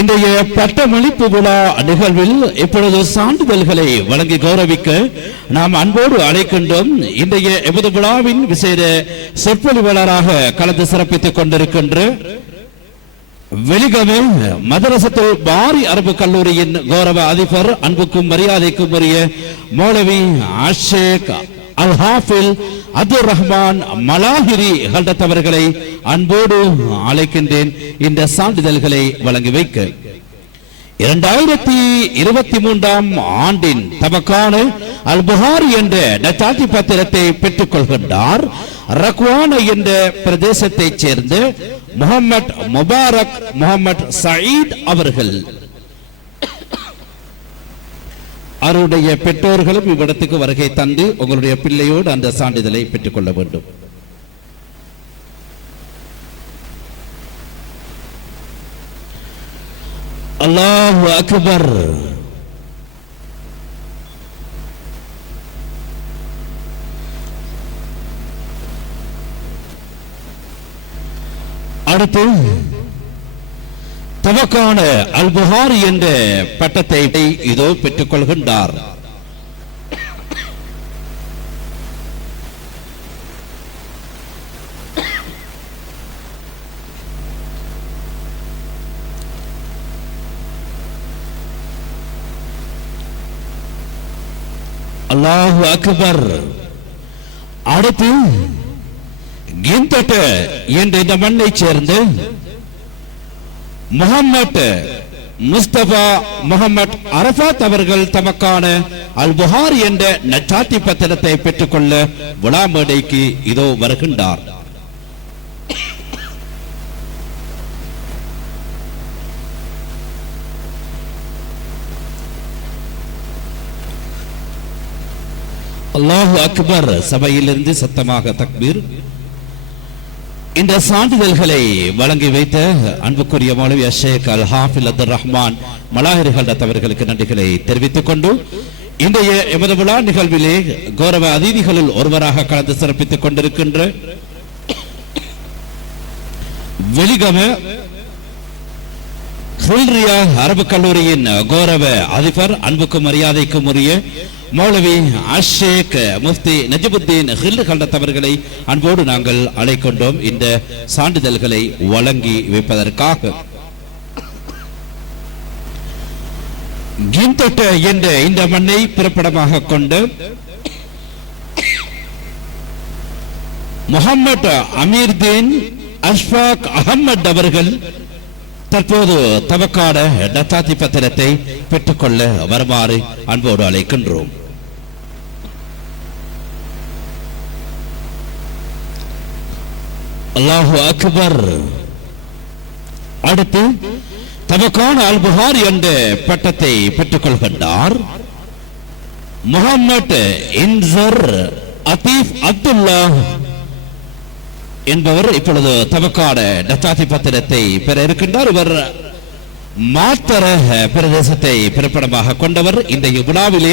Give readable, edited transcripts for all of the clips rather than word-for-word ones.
இன்றைய பட்டமளிப்பு விழா நிகழ்வில் இப்பொழுது சான்றிதழ்களை வழங்கி கௌரவிக்க நாம் அன்போடு அழைக்கின்றோம். இன்றைய எமது விழாவின் விசேட சொற்பொழிவாளராக கலந்து சிறப்பித்துக் கொண்டிருக்கின்ற வெளிகமே மதரசத்துல் பாரி அரபு கல்லூரியின் கௌரவ அதிபர், அன்புக்கும் மரியாதைக்கும் உரிய மௌலவி அஷேக் அல் ஹாஃபில் அப்துல் ரஹ்மான் மலாஹிரி ஹல்ரத் அவர்களை அன்போடு அழைக்கின்றேன் இந்த சான்றிதழ்களை வழங்கி வைக்க. 2023 ஆண்டின் தமக்கான அல் புகாரி என்ற நச்சாத்தி பத்திரத்தை பெற்றுக் கொள்கின்றார் ரக்வான என்ற பிரதேசத்தைச் சேர்ந்த முகமது முபாரக் முகமது சயீத் அவர்கள். அவருடைய பெற்றோர்களும் இவ்விடத்துக்கு வருகை தந்து உங்களுடைய பிள்ளையோடு அந்த சான்றிதழை பெற்றுக் கொள்ள வேண்டும். அல்லாஹு அக்பர். அடுத்து தமக்கான அல் புகாரி என்ற பட்டத்தை இதோ பெற்றுக் கொள்கின்றார். அல்லாஹு அக்பர். அடுத்து கிந்தட்ட என்ற இந்த மண்ணை சேர்ந்து முகமது முஸ்தபா முகமது அரபாத் அவர்கள் தமக்கான அல் புகாரி என்ற நச்சாத்தி பத்திரத்தை பெற்றுக்கொள்ள விழா மேடைக்கு இதோ வருகின்றார். அல்லாஹு அக்பர். சபையிலிருந்து சத்தமாக தக்பீர். இந்த சான்றிதழ்களை வழங்கி வைத்த அன்புக்குரிய மௌலவி அஷேக் அல் ஹாஃபில் அப்துல் ரஹ்மான் மலாஹிரி ஹல்ரத் அவர்களுக்கு நன்றிகளை தெரிவித்துக் கொண்டு இன்றைய எமது விழா நிகழ்விலே கௌரவ அதிதிகளில் ஒருவராக கலந்து சிறப்பித்துக் கொண்டிருக்கின்ற வெளிகம ஹுல்ரியா அரபு கல்லூரியின் கௌரவ அதிபர், அன்புக்கும் மரியாதைக்கும் உரிய மௌலவி அஷேக் முஃப்தி நஜிபுத்தீன் ஹில் ஹல்ரத் அவர்களை அன்போடு நாங்கள் அழைக்கின்றோம் இந்த சான்றிதழ்களை வழங்கி வைப்பதற்காக. கிந்தட்ட என்ற இந்த மண்ணை பிறப்பிடமாக கொண்டு முகமது அமீர்தீன் அஷ்ஃபாக் அகமது அவர்கள் தற்போது தமக்கான நச்சாத்தி பத்திரத்தை பெற்றுக்கொள்ள வருமாறு அன்போடு அழைக்கின்றோம். அல்லாஹு அக்பர். அடுத்து தமக்கான அல் புகாரி என்ற பட்டத்தை பெற்றுக் கொள்கின்றார் முகமது இன்சர் அத்தீப் அப்துல்லா என்பவர். இப்பொழுது தமக்கான நச்சாத்தி பத்திரத்தை பெற இருக்கின்றார். இவர் மாத்தர பிரதேசத்தை பிறப்பிடமாக கொண்டவர். இன்றைய விழாவிலே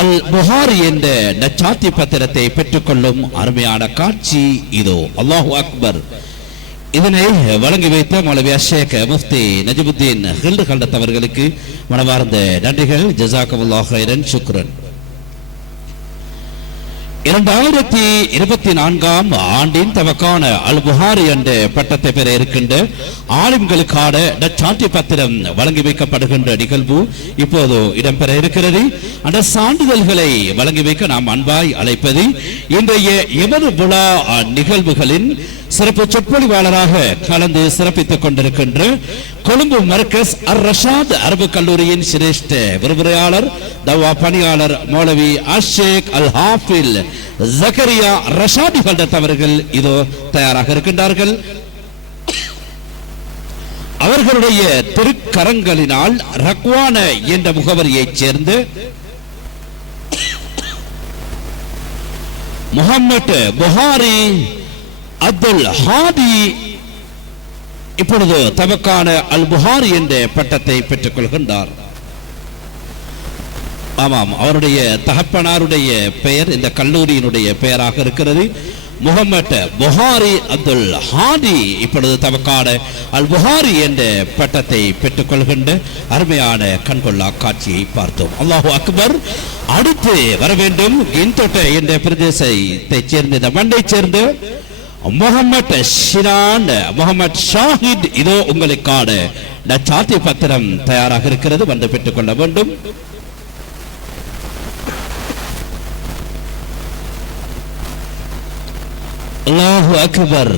அல் புகாரி என்ற நச்சாத்தி பத்திரத்தை பெற்றுக்கொள்ளும் அருமையான காட்சி இதோ. அல்லாஹு அக்பர். இதனை வழங்கி வைத்த மௌலவி அஷேக் முஃப்தி நஜிபுத்தீன் ஹில் ஹல்ரத் அவர்களுக்கு மனமார்ந்த நன்றிகள். ஜஸாக்கமுல்லாஹ் கைரன், ஷுக்ரன். 2024 ஆண்டின் தமக்கான அல் புகாரி என்ற பட்டத்தை பெற இருக்கின்ற ஆலிம்களுக்கான நச்சாத்தி பத்திரம் வழங்கி வைக்கப்படுகின்ற நிகழ்வு இப்போது இடம்பெற இருக்கிறது. அந்த சான்றிதழ்களை வழங்கி வைக்க நாம் அன்பாய் அழைப்பது இன்றைய எமது விழா நிகழ்வுகளின் சிறப்பு சொற்பொழிவாளராக கலந்து சிறப்பித்துக் கொண்டிருக்கின்ற கொழும்பு மர்கஸ் அர் ரஷாத் அரபு கல்லூரியின் சிரேஷ்ட விரிவுரையாளர், தவா பணியாளர் மௌலவி அஷேக் அல் ஹாஃபில் ஜக்கரியா ரஷாதி ஹல்ரத் அவர்கள் இதோ தயாராக இருக்கின்றார்கள். அவர்களுடைய திருக்கரங்களினால் ரக்வான என்ற முகவரியைச் சேர்ந்து முகமது புகாரி அப்துல் ஹாதி இப்பொழுது தமக்கான அல் புகாரி என்ற பட்டத்தை பெற்றுக் கொள்கின்றார். ஆமாம், அவருடைய தகப்பனாருடைய பெயர் இந்த கல்லூரியினுடைய பெயராக இருக்கிறது. முகமது புகாரி அப்துல் ஹாதி இப்பொழுது தமக்கான அல் புகாரி என்ற பட்டத்தை பெற்றுக் கொள்கின்ற அருமையான கண்கொள்ளா காட்சியை பார்த்தோம். அல்லாஹு அக்பர். அடுத்து வர வேண்டும் இன்தொட்ட என்ற பிரதேசத்தை சேர்ந்த இந்த மண்ணை சேர்ந்த முகமது ஷிரான் முகமது ஷாஹித். இதோ உங்களுக்கான நச்சாத்தி பத்திரம் தயாராக இருக்கிறது, வந்து பெற்றுக் கொள்ள வேண்டும். அல்லாஹு அக்பர்,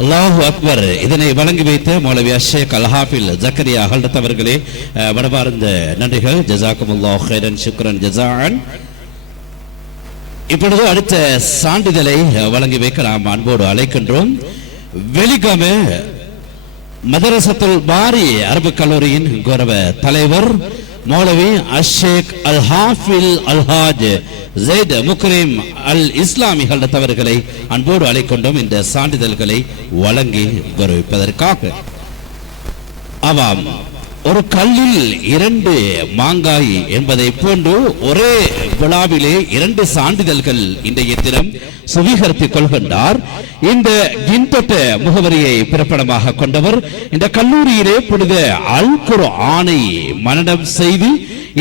அல்லாஹு அக்பர். இதனை வழங்கி வைத்த மௌலவி ஷேக் அல் ஹாஃபில் ஜக்கரியா ஹல்ரத் அவர்களே மனமார்ந்த நன்றிகள். ஜஸாக்குமுல்லாஹு கைரன், ஷுக்ரன் ஜஸாஅன். இப்பொழுது அடுத்த சான்றிதழை வழங்கி வைக்க நாம் அன்போடு அழைக்கின்றோம். வெலிகம மதரசத்துல் பாரி அரபு கல்லூரியின் கௌரவ தலைவர் மௌலவி அஷேக் அல் ஹாஃபில் அல்ஹாஜ் ஜெய்த் முக்ரீம் அல் இஸ்லாமி ஹல்ரத் அவர்களை அன்போடு அழைக்கின்றோம் இந்த சான்றிதழ்களை வழங்கி கௌரவிப்பதற்காக. ஆமாம், ஒரு கல்லில் 2 மாங்காய் என்பதை போன்று ஒரே விழாவிலே 2 சான்றிதழ்கள் இன்றைய தினம் சுவீகரித்துக் கொள்கின்றார். இந்த கின்தொட்ட முகவரியை பிறப்பிடமாக கொண்டவர் இந்த கல்லூரியிலே புனித அல் குர்ஆனை மனனம் செய்து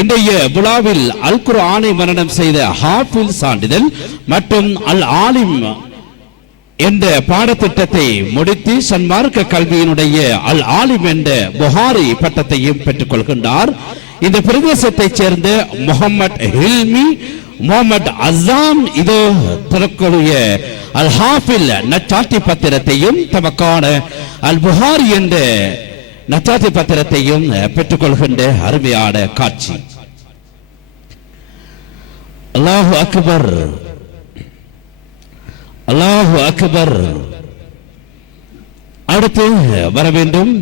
இன்றைய விழாவில் அல் குர்ஆனை மனனம் செய்த ஹாஃபில் சான்றிதழ் மற்றும் அல் ஆலிம் என்ற பாடத்திட்டத்தை முடித்து சன்மார்க்க கல்வியினுடைய அல் ஆலிம் என்ற புகாரி பட்டத்தையும் பெற்றுக் கொள்கின்றார். இந்த பிரதேசத்தைச் சேர்ந்த முகமது ஹில்மி முகமது அசாம் இதோ தரக்கூடிய அல் ஹாஃபில் நச்சாத்தி பத்திரத்தையும் தமக்கான அல் புகாரி என்ற நச்சாத்தி பத்திரத்தையும் பெற்றுக் கொள்கின்ற அருமையான காட்சி. அல்லாஹு அக்பர், அல்லாஹு அக்பர். அடுத்து வர வேண்டும்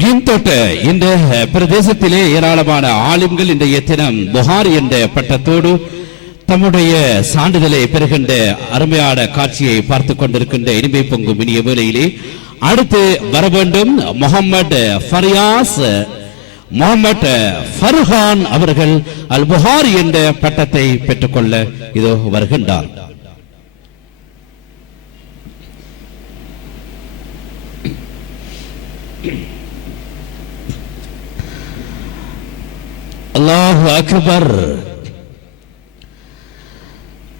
கின்தொட்ட இந்த பிரதேசத்திலே ஏராளமான ஆலிம்கள் இன்றைய தினம் புகாரி என்ற பட்டத்தோடு தம்முடைய சான்றிதழை பெறுகின்ற அருமையான காட்சியை பார்த்துக் கொண்டிருக்கின்ற இனிமை பொங்கும் இனிய வேளையிலே அடுத்து வர வேண்டும் முகமது ஃபரியாஸ் முகமது ஃபர்ஹான் அவர்கள் அல் புகாரி என்ற பட்டத்தை பெற்றுக்கொள்ள இதோ வருகின்றார். அல்லாஹு அக்பர்.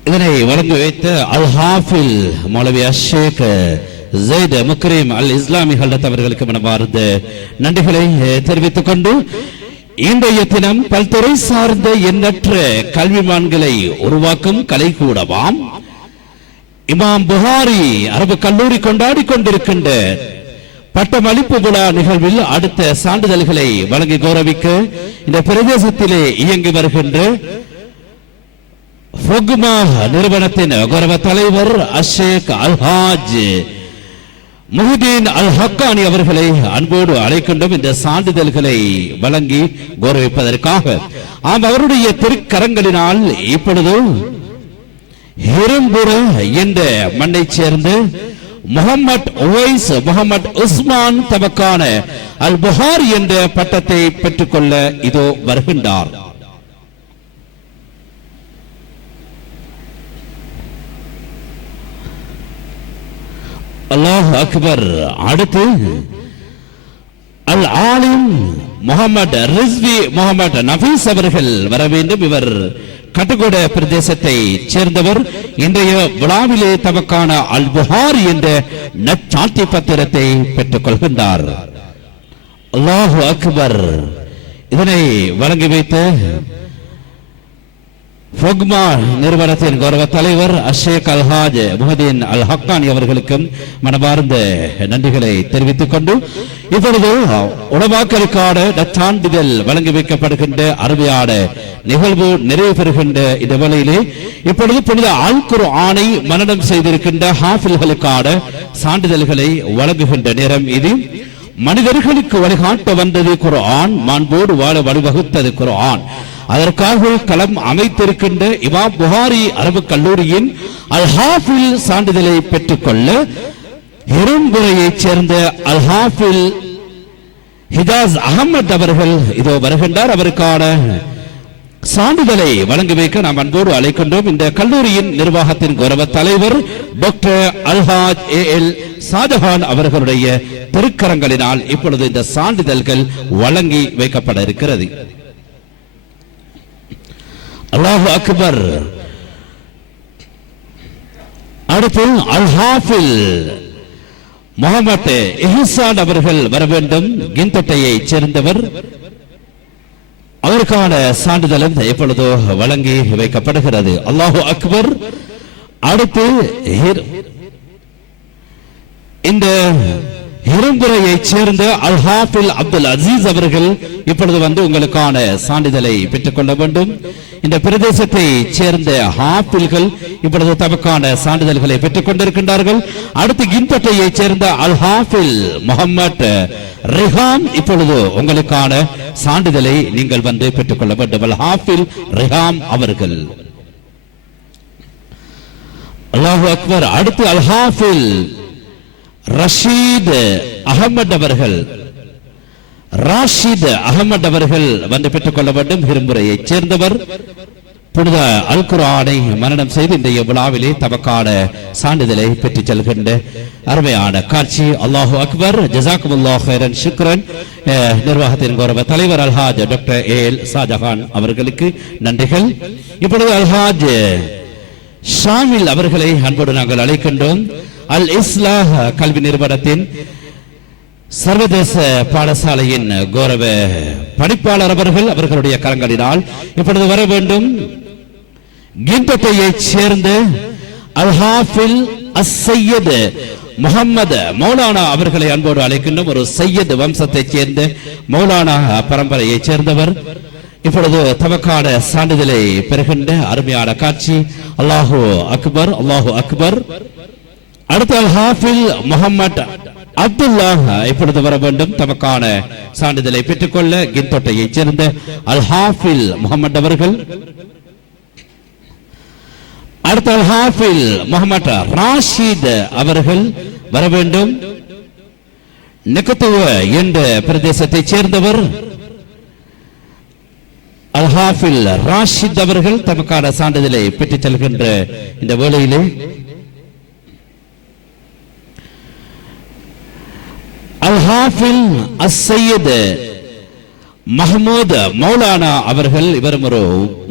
இதனை வழங்கி வைத்த அல் ஹாஃபில் மௌலவி ஷேக் ஜெய்த் முக்ரீம் அல் இஸ்லாமி ஹல்ரத் அவர்களுக்கு மனமார்ந்த நன்றிகளை தெரிவித்துக் கொண்டு இன்றைய தினம் பல்துறை சார்ந்த எண்ணற்ற கல்விமான்களை உருவாக்கும் கலைக்கூடமாம் இமாம் புகாரி அரபு கல்லூரி கொண்டாடி கொண்டிருக்கின்ற பட்டமளிப்பு விழா நிகழ்வில் அடுத்த சான்றிதழ்களை வழங்கி கௌரவிக்க இந்த பிரதேசத்திலே இயங்கி வருகின்ற ஃபொக்மா நிறுவனத்தின் கௌரவ தலைவர் அஷேக் அல்ஹாஜ் முஹிதீன் அல் ஹக்கானி அவர்களை அன்போடு அழைக்கின்றோம் இந்த சான்றிதழ்களை வழங்கி கௌரவிப்பதற்காக. ஆம், அவருடைய திருக்கரங்களினால் இப்பொழுது ஹிரம்புர என்ற மண்ணை சேர்ந்து முகமது உவைஸ் முகமது உஸ்மான் தமக்கான அல் புகாரி என்ற பட்டத்தை பெற்றுக்கொள்ள இதோ வருகின்றார். அல்லாஹ் அக்பர். அடுத்து அல் ஆலிம் முகமது ரிஸ்வி முகமது நபீஸ் அவர்கள் வர வேண்டும். இவர் கட்டுகோட பிரதேசத்தை சேர்ந்தவர். இன்றைய விழாவிலே தமக்கான அல் புகாரி என்ற நற்சாட்சி பத்திரத்தை பெற்றுக் கொள்கின்றார். அல்லாஹு அக்பர். இதனை வழங்கி வைத்த ஃபொக்மா நிறுவனத்தின் கௌரவ தலைவர் அஷேக் அல்ஹாஜ் முஹிதீன் அல் ஹக்கானி அவர்களுக்கும் மனமார்ந்த நன்றிகளை தெரிவித்துக் கொண்டு இப்பொழுது உலமாக்களுக்கான நற்சான்றிதழ் வழங்கி வைக்கப்படுகின்ற அருமையான நிகழ்வு நிறைவு பெறுகின்ற இந்த வேளையிலே இப்பொழுது புனித அல் குர்ஆனை மனனம் செய்திருக்கின்ற ஹாஃபில்களுக்கான சான்றிதழ்களை வழங்குகின்ற நேரம் இது. மனிதர்களுக்கு வழிகாட்ட வந்தது குர்ஆன், மாண்போடு வாழ வழிவகுத்தது குர்ஆன். அதற்காக களம் அமைத்திருக்கின்ற இமாம் புகாரி அரபு கல்லூரியின் அல் ஹாஃபில் சான்றிதழை பெற்றுக்கொள்ள ஹிரம்புரையைச் சேர்ந்த அல் ஹாஃபில் ஹிஜாஸ் அகமது அவர்கள் இதோ வருகின்றார். அவருக்கான சான்றிதழை வழங்கி வைக்க நாம் அன்போடு அழைக்கின்றோம். இந்த கல்லூரியின் நிர்வாகத்தின் கௌரவ தலைவர் டாக்டர் அல்ஹாஜ் ஏஎல் ஷாஜஹான் அவர்களுடைய திருக்கரங்களினால் இப்பொழுது இந்த சான்றிதழ்கள் வழங்கி வைக்கப்பட இருக்கிறது. அல்லாஹு அக்பர். அடுத்து அல்ஹாஃபில் முகமது இஹ்சான் அவர்கள் வர வேண்டும். கிந்தட்டையை சேர்ந்தவர். அவருக்கான சான்றிதழும் எப்பொழுதோ வழங்கி வைக்கப்படுகிறது. அல்லாஹு அக்பர். அடுத்து இந்த இரும்புறையை சேர்ந்த அல்ஹாஃபில் அப்துல் அசீஸ் அவர்கள் இப்பொழுது வந்து உங்களுக்கான சான்றிதழை பெற்றுக் கொள்ள வேண்டும். இந்த பிரதேசத்தை சேர்ந்த ஹாஃபில்கள் இப்பொழுது தமக்கான சான்றிதழ்களை பெற்றுக் கொண்டிருக்கின்றார்கள். அடுத்து கின்பட்டையை சேர்ந்த அல்ஹாஃபில் முகமது ரிஹாம் இப்பொழுது உங்களுக்கான சான்றிதழை நீங்கள் வந்து பெற்றுக் கொள்ள வேண்டும். அல்ஹாஃபில் ரிஹாம் அவர்கள். அல்லாஹு அக்பர். அடுத்து அல்ஹாஃபில் ரஷீத் அகமது அவர்கள் வந்து பெற்றுக் கொள்ள வேண்டும். இருமுறையை சேர்ந்தவர். புனித அல் குர்ஆனை மனனம் செய்து இந்த விழாவிலே தமக்கான சான்றிதழை பெற்றுச் செல்கின்ற அருமையான காட்சி. அல்லாஹு அக்பர். ஜஸாக்குமுல்லாஹ் ஹைரன் ஷுக்ரன். நிர்வாகத்தின் கௌரவ தலைவர் அல்ஹாஜ் டாக்டர் ஏஎல் ஷாஜஹான் அவர்களுக்கு நன்றிகள். இப்பொழுது அல்ஹாஜ் ஷாமில் அவர்களை அன்போடு நாங்கள் அழைக்கின்றோம். அல் இஸ்லாஹ் கல்வி நிறுவனத்தின் சர்வதேச பாடசாலையின் கௌரவ பணிப்பாளர் அவர்களுடைய கரங்களினால் இப்பொழுது வர வேண்டும். கின்பட்டையை சேர்ந்த அல்ஹாஃபில் அஸ்ஸையத் முஹம்மது மௌலானா அவர்களை அன்போடு அழைக்கின்றோம். ஒரு சையத் வம்சத்தைச் சேர்ந்த மௌலானா பரம்பரையை சேர்ந்தவர் இப்பொழுது தமக்கான சான்றிதழை பெறுகின்ற அருமையான காட்சி. அல்லாஹு அக்பர். அல்லாஹு அக்பர். அடுத்து அல்ஹாஃபில் முஹம்மது அப்துல்லாஹ் இப்பொழுது வர வேண்டும். தமக்கான சான்றிதழை பெற்றுக்கொள்ள கிந்தோட்டையை சேர்ந்த அல்ஹாஃபில் முஹம்மது அவர்கள். அடுத்த அல்ஹாஃபில் முஹம்மது ராஷித் அவர்கள் வர வேண்டும். நிகத்துவ என்ற பிரதேசத்தைச் சேர்ந்தவர் அல்ஹாஃபில் ராஷித் அவர்கள் தமக்கான சான்றிதழை பெற்றுச் செல்கின்ற இந்த வேளையிலே அல்ஹாஃபில் அஸ்ஸையத் மஹமூத் மௌலானா அவர்கள் இவரும் ஒரு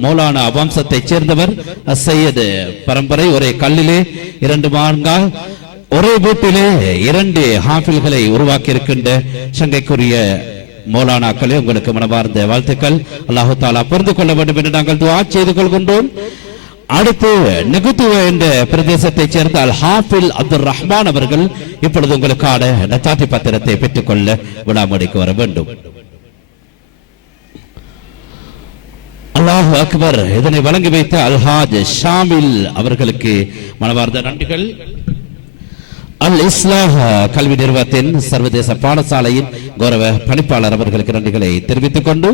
மௌலானா வம்சத்தைச் சேர்ந்தவர். அஸ்ஸையத் பரம்பரை. ஒரே கல்லிலே இரண்டு மான்கள் ஒரே வீட்டிலே இரண்டு ஹாஃபில்களை உருவாக்கி இருக்கின்ற சங்கைக்குரிய மௌலானாக்களே உங்களுக்கு மனமார்ந்த வாழ்த்துக்கள். அல்லாஹு தஆலா புரிந்து கொள்ள வேண்டும் என்று நாங்கள் துஆ செய்து கொள்கின்றோம். அடுத்து நெகுத்துவ என்ற பிரதேசத்தைச் சேர்ந்த அல் ஹாஃபில் அப்துல் ரஹ்மான் அவர்கள் இப்பொழுது உங்களுக்கான நச்சாத்தி பத்திரத்தை பெற்றுக்கொள்ள விழாமடிக்கு வர வேண்டும். அல்லாஹு அக்பர். இதனை வழங்கி வைத்த அல்ஹாஜ் ஷாமில் அவர்களுக்கு மனமார்ந்த நன்றிகள். அல் இஸ்லாஹ் கல்வி நிறுவனத்தின் சர்வதேச பாடசாலையின் கௌரவ பணிப்பாளர் அவர்களுக்கு நன்றிகளை தெரிவித்துக் கொண்டு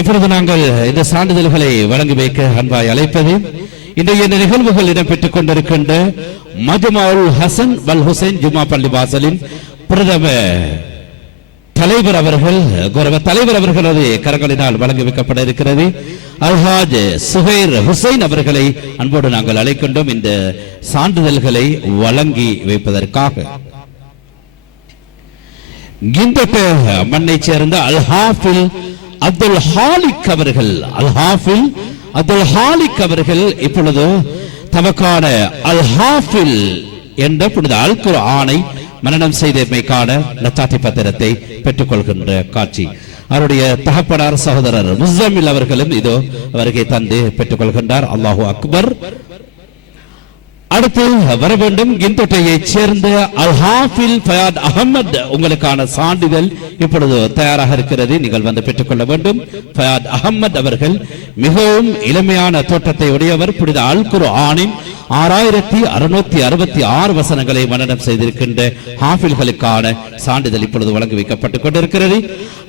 இப்பொழுது நாங்கள் இந்த சான்றிதழ்களை வழங்கி வைக்க அன்பாய் அழைப்பது இன்றைய நிகழ்வுகள் இடம்பெற்றுக் கொண்டிருக்கின்ற மஜ்மாஉல் ஹசன் வல் ஹுசைன் ஜுமா பள்ளி வாசலின் பிரதம தலைவர் அவர்கள் கௌரவ தலைவர் அவர்களது கரங்களினால் வழங்கி வைக்கப்பட இருக்கிறது. அல்ஹாஜ் சுஹைர் ஹுசைன் அவர்களை அன்போடு நாங்கள் அழைக்கின்றோம் இந்த சான்றிதழ்களை வழங்கி வைப்பதற்காக. கிந்தட்ட மண்ணை சேர்ந்த அல்ஹாஃபில் அப்துல் ஹாலிக் அவர்கள் அல்ஹாஃபில் அப்துல் ஹாலிக் அவர்கள் இப்பொழுது தமக்கான அல்ஹாஃபில் என்ற புனித அல் குர்ஆனை மனனம் செய்தமைக்கான நச்சாத்தி பத்திரத்தை பெற்றுக் கொள்கின்ற காட்சி. அவருடைய தகப்பனார் சகோதரர் முஸ்ஸமில் அவர்களும் இதோ வருகை தந்து பெற்றுக் கொள்கின்றார். அல்லாஹு அக்பர். அடுத்து வர வேண்டும். கிந்தோட்டையை சேர்ந்த அல்ஹாஃபில் ஃபயாத் அகமது உங்களுக்கான சான்றிதழ் இப்பொழுது தயாராக இருக்கிறது. நீங்கள் வந்து பெற்றுக் கொள்ள வேண்டும். ஃபயாத் அகமது அவர்கள் மிகவும் இளமையான தோற்றத்தை உடையவர். புனித அல் குர்ஆனின் 6666 வசனங்களை மனனம் செய்திருக்கின்ற ஹாஃபில்களுக்கான சான்றிதழ் இப்பொழுது வழங்கி வைக்கப்பட்டுக் கொண்டிருக்கிறது.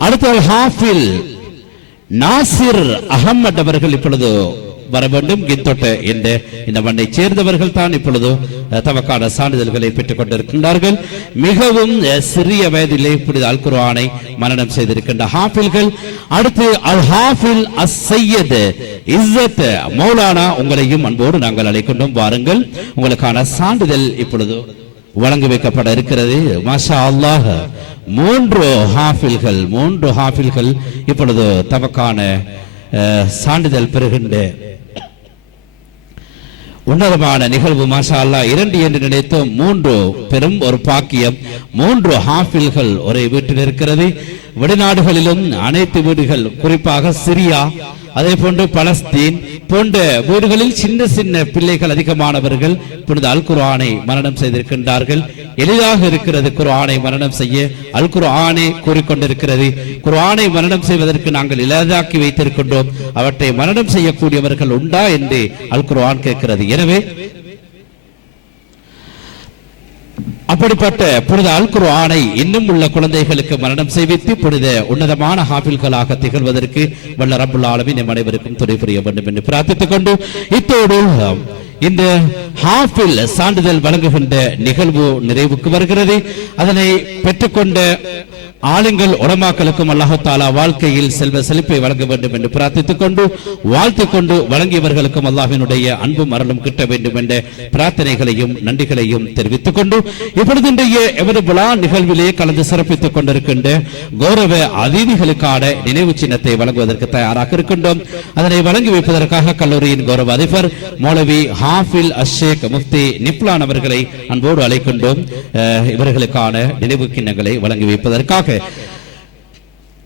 அடுத்த ஹாஃபில் நாசிர் அகமது அவர்கள் இப்பொழுது வர வேண்டும். கிந்தொட்ட என்ற இந்த மண்ணை சேர்ந்தவர்கள் தான் இப்பொழுது தமக்கான சான்றிதழ்களை பெற்றுக் கொண்டிருக்கின்றார்கள். மிகவும் சிறிய வயதிலே புனித அல் குர்ஆனை மனனம் செய்திருக்கின்ற ஹாஃபில்கள். அடுத்து அல் ஹாஃபில் அஸ்-சையத் இஸ்ஸத் மௌலானா, உங்களையும் அன்போடு நாங்கள் அழைக்கின்றோம். வாருங்கள், உங்களுக்கான சான்றிதழ் இப்பொழுது வழங்கி வைக்கப்பட இருக்கிறது. மாஷா அல்லாஹ், மூன்று ஹாஃபில்கள் இப்பொழுது தமக்கான சான்றிதழ் பெறுகின்ற உன்னதமான நிகழ்வு. மாஷா அல்லாஹ், 2 என்று நினைத்தோம், 3 பெரும் ஒரு பாக்கியம். 3 ஹாஃபில்கள் ஒரே வீட்டில் இருக்கிறது. வெளிநாடுகளிலும் அனைத்து வீடுகள், குறிப்பாக சிரியா, அதே போன்று பலஸ்தீன் போன்ற வீடுகளில் சின்ன சின்ன பிள்ளைகள் அதிகமானவர்கள் புனித அல் குர்ஆனை மனனம் செய்திருக்கின்றார்கள். எளிதாக இருக்கிறது குர்ஆனை மனனம் செய்ய. அல் குர்ஆனை கூறிக்கொண்டிருக்கிறது, குர்ஆனை மனனம் செய்வதற்கு நாங்கள் இலதாக்கி வைத்திருக்கின்றோம், அவற்றை மனனம் செய்யக்கூடியவர்கள் உண்டா என்று அல் குர்ஆன் கேட்கிறது. எனவே அப்படிப்பட்ட புனித அல் குர்ஆனை இன்னும் உள்ள குழந்தைகளுக்கு மரணம் செய்வித்து புனித உன்னதமான ஹாஃபில்களாக திகழ்வதற்கு வல்ல ரப்புல் ஆலமீன் நம் அனைவருக்கும் துணை புரிய வேண்டும் என்று பிரார்த்தித்துக் கொண்டு இத்தோடு இந்த ஹாஃபில் சான்றிதழ் வழங்குகின்ற நிகழ்வு நிறைவுக்கு வருகிறது. அதனை பெற்றுக்கொண்ட ஆளுங்கள் உலமாக்களுக்கும் அல்லாஹ் தஆலா வாழ்க்கையில் செல்வ செழிப்பை வழங்க வேண்டும் என்று பிரார்த்தித்துக் கொண்டு வாழ்த்துக் கொண்டு வழங்கியவர்களுக்கும் அல்லாஹ்வினுடைய அன்பும் அருளும் கிட்ட வேண்டும் என்ற பிரார்த்தனைகளையும் நன்றிகளையும் தெரிவித்துக் கொண்டு இப்பொழுது இன்றைய எமது விழா நிகழ்விலே கலந்து சிறப்பித்துக் கொண்டிருக்கின்ற கௌரவ அதிதிகளுக்கான நினைவு சின்னத்தை வழங்குவதற்கு தயாராக இருக்கின்றோம். அதனை வழங்கி வைப்பதற்காக கல்லூரியின் கௌரவ அதிபர் மௌலவி ஹாஃபில் அஷேக் முஃப்தி நிப்லான் அவர்களை அன்போடு அழைக்கின்றோம். இவர்களுக்கான நினைவு கிண்ணங்களை வழங்கி வைப்பதற்காக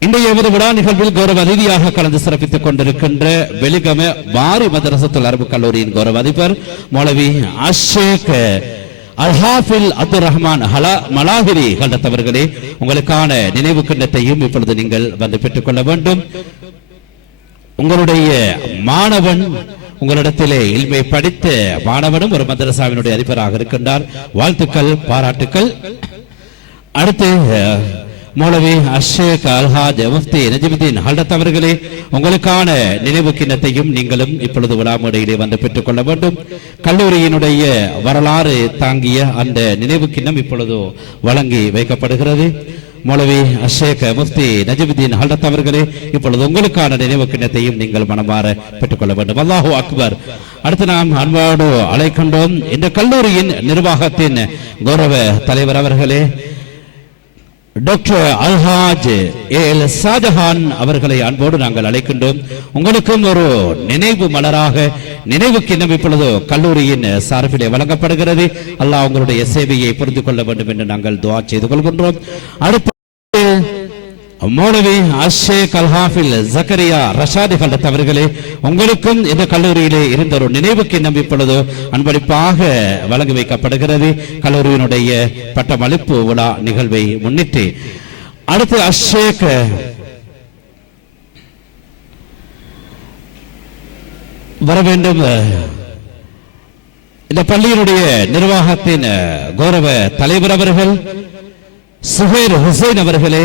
இன்றைய விழா நிகழ்வில் கௌரவ அதிதியாக கலந்து சிறப்பித்துக் கொண்டிருக்கின்ற வெலிகம பாரி மதரசத்துல் அரபு கல்லூரியின் கௌரவ அதிபர் மௌலவி அஷேக் அல் ஹாஃபில் அப்துல் ரஹ்மான் மலாஹிரி கண்டத்தவர்களே, உங்களுக்கான நினைவு கிண்ணத்தையும் இப்பொழுது நீங்கள் வந்து பெற்றுக் கொள்ள வேண்டும். உங்களுடைய மாணவன், உங்களிடத்திலே இல்மை படித்த மாணவனும் ஒரு மதரசாவினுடைய அதிபராக இருக்கின்றார். வாழ்த்துக்கள், பாராட்டுக்கள். அடுத்து மௌலவி அஷேக் அல்ஹாஜ் முஃப்தி நஜிமுதீன் ஹல்ரத் அவர்களே, உங்களுக்கான நினைவு கிண்ணத்தையும் நீங்களும் இப்பொழுது விழா மேடையிலே வந்து பெற்றுக் கொள்ள வேண்டும். கல்லூரியினுடைய வரலாறு தாங்கிய அந்த நினைவு கிண்ணம் இப்பொழுது வழங்கி வைக்கப்படுகிறது. மௌலவி அஷேக் முஃப்தி நஜிமுதீன் ஹல்ரத் அவர்களே, இப்பொழுது உங்களுக்கான நினைவு கிண்ணத்தையும் நீங்கள் மனமாற பெற்றுக் கொள்ள வேண்டும். அல்லாஹு அக்பர். அடுத்து நாம் அன்போடு அழைக்கின்றோம் இந்த கல்லூரியின் நிர்வாகத்தின் கௌரவ தலைவர் அவர்களே, டாக்டர் அல்ஹாஜ் எல் ஷாஜஹான் அவர்களை அன்போடு நாங்கள் அழைக்கின்றோம். உங்களுக்கும் ஒரு நினைவு மலராக நினைவு கிண்ணம் இப்பொழுது கல்லூரியின் சார்பிலே வழங்கப்படுகிறது. அல்லாஹ் உங்களுடைய சேவையை புரிந்து கொள்ள வேண்டும் என்று நாங்கள் துஆ செய்து கொள்கின்றோம். அடுத்து மௌலவி அஷேக் அல் ஹாஃபில் ஜக்கரியா ரஷாதி ஹல்ரத் அவர்களே, உங்களுக்கும் இந்த கல்லூரியிலே இருந்த ஒரு நினைவு கிண்ணம் இப்பொழுது அன்பளிப்பாக வழங்கி வைக்கப்படுகிறது கல்லூரியினுடைய பட்டமளிப்பு விழா நிகழ்வை முன்னிட்டு. அடுத்து அஷேக் வர வேண்டும். இந்த பள்ளியினுடைய நிர்வாகத்தின் கௌரவ தலைவர் அவர்கள் சுஹைர் ஹுசைன் அவர்களே,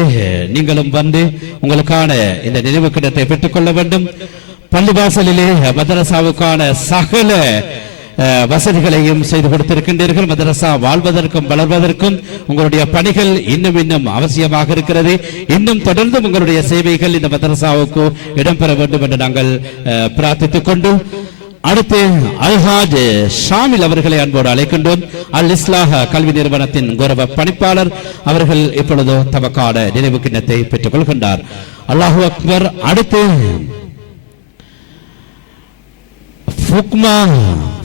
நீங்களும் வந்து உங்களுக்கான இந்த நினைவு கிண்ணத்தை பெற்றுக் கொள்ள வேண்டும். பள்ளிவாசலிலே மதரசாவுக்கான சகல வசதிகளையும் செய்து கொடுத்திருக்கின்றீர்கள். மதரசா வாழ்வதற்கும் வளர்வதற்கும் உங்களுடைய பணிகள் இன்னும் அவசியமாக இருக்கிறது. இன்னும் தொடர்ந்து உங்களுடைய சேவைகள் இந்த மதரசாவுக்கு இடம்பெற வேண்டும் என்று நாங்கள் பிரார்த்தித்துக் கொண்டு அடுத்து அல்ஹாஜ் ஷாமில் அவர்களை அன்போடு அழைக்கின்றோம். அல் இஸ்லாஹ் கல்வி நிறுவனத்தின் கௌரவ பணிப்பாளர் அவர்கள் இப்பொழுது தமக்கான நினைவு கிண்ணத்தை பெற்றுக் கொள்கின்றார். அல்லாஹு அக்பர். அடுத்து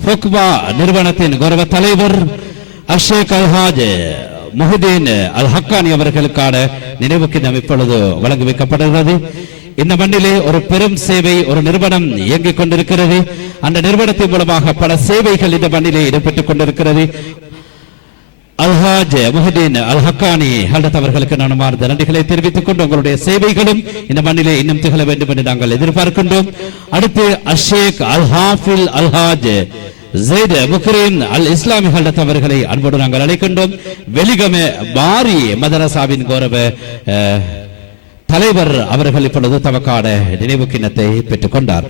ஃபுக்மா நிறுவனத்தின் கௌரவ தலைவர் அஷேக் அல்ஹாஜ் முஹிதீன் அல் ஹக்கானி அவர்களுக்கான நினைவு கிண்ணம் இப்பொழுது வழங்கி வைக்கப்படுகிறது. இந்த மண்ணிலே ஒரு பெரும் சேவை ஒரு நிறுவனம் இயங்கிக் கொண்டிருக்கிறது. அந்த நிறுவனத்தின் மூலமாக பல சேவைகள் இந்த மண்ணிலே இடம்பெற்றுக் கொண்டிருக்கிறது. அல்ஹாஜ் முஹிதீன் அல் ஹக்கானி ஹல்ரத் அவர்களுக்கு நான் மார்ந்த நன்றிகளை தெரிவித்துக் கொண்டு உங்களுடைய சேவைகளும் இந்த மண்ணிலே இன்னும் திகழ வேண்டும் என்று நாங்கள் எதிர்பார்க்கின்றோம். அடுத்து அஷேக் அல் ஹாஃபில் அல்ஹாஜ் ஜெய்த் முக்ரீம் அல் இஸ்லாமி ஹல்ரத் அவர்களை அன்போடு நாங்கள் அழைக்கின்றோம். வெலிகம பாரி மதரசாவின் கௌரவ தலைவர் அவர்கள் இப்பொழுது தமக்கான நினைவு கிண்ணத்தை பெற்றுக் கொண்டார்.